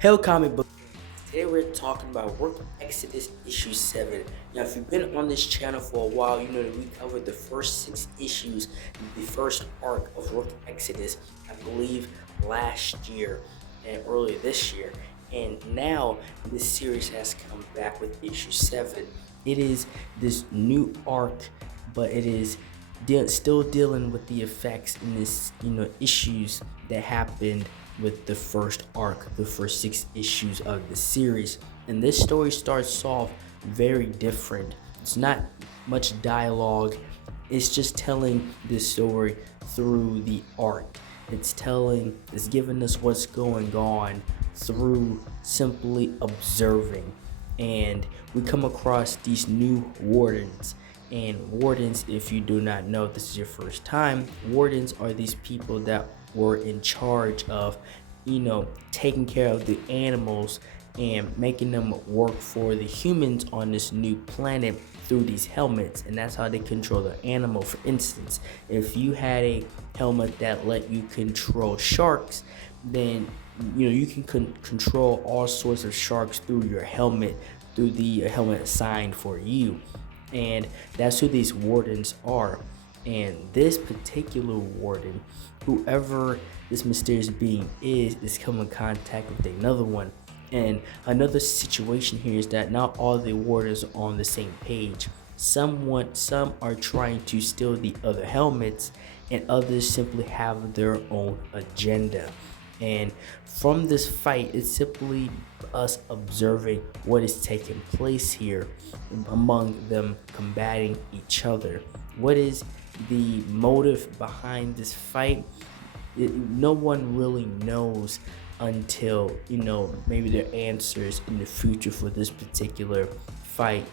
Hell comic book. Today we're talking about Rook Exodus issue 7. Now if you've been on this channel for a while, you know that we covered the first 6 issues, the first arc of Rook Exodus, I believe last year and earlier this year. And now this series has come back with issue 7. It is this new arc, but it is still dealing with the effects in this, issues that happened with the first arc, the first 6 issues of the series. And this story starts off very different. It's not much dialogue, it's just telling this story through the art. It's giving us what's going on through simply observing. And we come across these new wardens. And wardens, if you do not know, this is your first time, wardens are these people that were in charge of, taking care of the animals and making them work for the humans on this new planet through these helmets. And that's how they control the animal. For instance, if you had a helmet that let you control sharks, then you can control all sorts of sharks through your helmet, through the helmet assigned for you. And that's who these wardens are. And this particular warden, whoever this mysterious being is come in contact with another one. And another situation here is that not all the wardens are on the same page. Some are trying to steal the other helmets, and others simply have their own agenda. And from this fight, it's simply us observing what is taking place here among them combating each other. What is the motive behind this fight? No one really knows until, maybe there are answers in the future for this particular fight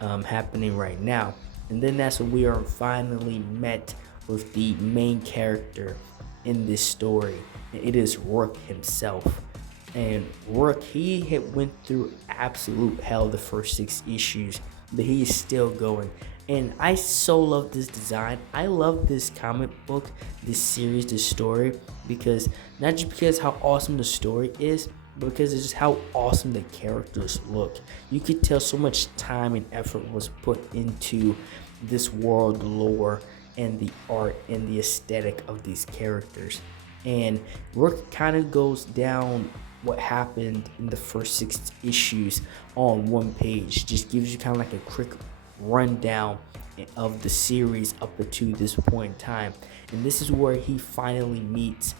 happening right now. And then that's when we are finally met with the main character in this story. It is Rook himself. And Rook, he had went through absolute hell the first 6 issues, but he is still going. And I so love this design. I love this comic book, this series, this story, because not just because how awesome the story is, but because it's just how awesome the characters look. You could tell so much time and effort was put into this world lore and the art and the aesthetic of these characters. And Rook kind of goes down what happened in the first 6 issues on one page. Just gives you kind of like a quick rundown of the series up to this point in time. And this is where he finally meets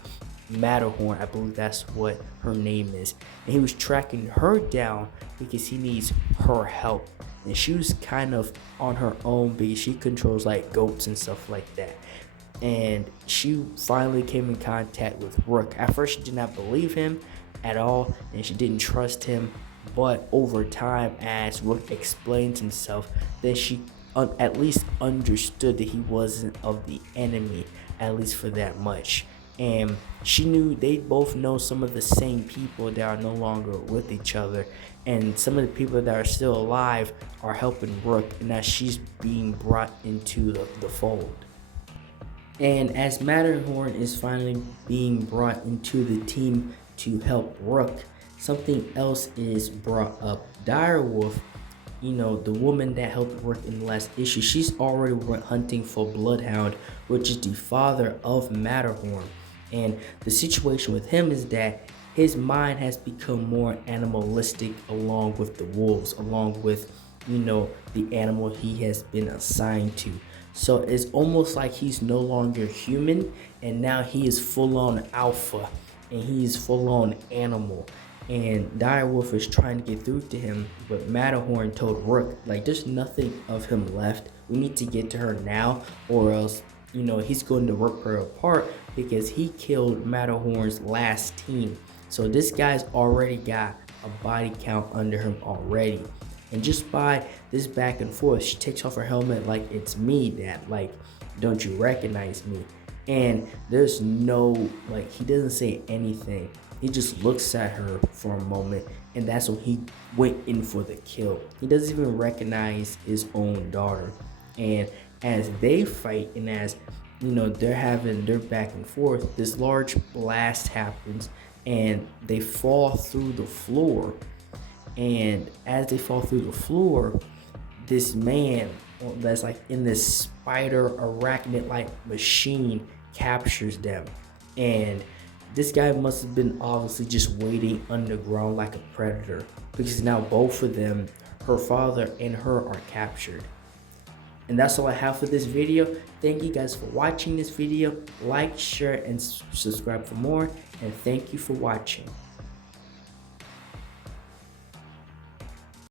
Matterhorn. I believe that's what her name is. And he was tracking her down because he needs her help. And she was kind of on her own because she controls like goats and stuff like that. And she finally came in contact with Rook. At first she did not believe him at all, and she didn't trust him, but over time, as Rook explains himself, then she at least understood that he wasn't of the enemy, at least for that much. And she knew they both know some of the same people that are no longer with each other, and some of the people that are still alive are helping Rook, and that she's being brought into the fold. And as Matterhorn is finally being brought into the team to help Rook, something else is brought up. Direwolf, the woman that helped Rook in the last issue, she's already went hunting for Bloodhound, which is the father of Matterhorn. And the situation with him is that his mind has become more animalistic along with the wolves, along with, the animal he has been assigned to. So it's almost like he's no longer human, and now he is full-on alpha, and he is full-on animal. And Direwolf is trying to get through to him, but Matterhorn told Rook, like, there's nothing of him left. We need to get to her now, or else, he's going to rip her apart, because he killed Matterhorn's last team. So this guy's already got a body count under him already. And just by this back and forth, she takes off her helmet like, it's me, Dad. Like, don't you recognize me? And there's no, like, he doesn't say anything. He just looks at her for a moment, and that's when he went in for the kill. He doesn't even recognize his own daughter. And as they fight, and as, they're having their back and forth, this large blast happens, and they fall through the floor. And as they fall through the floor, this man that's like in this spider arachnid like machine captures them. And this guy must have been obviously just waiting underground like a predator, because now both of them, her father and her, are captured. And that's all I have for this video. Thank you guys for watching this video. Like, share, and subscribe for more. And thank you for watching.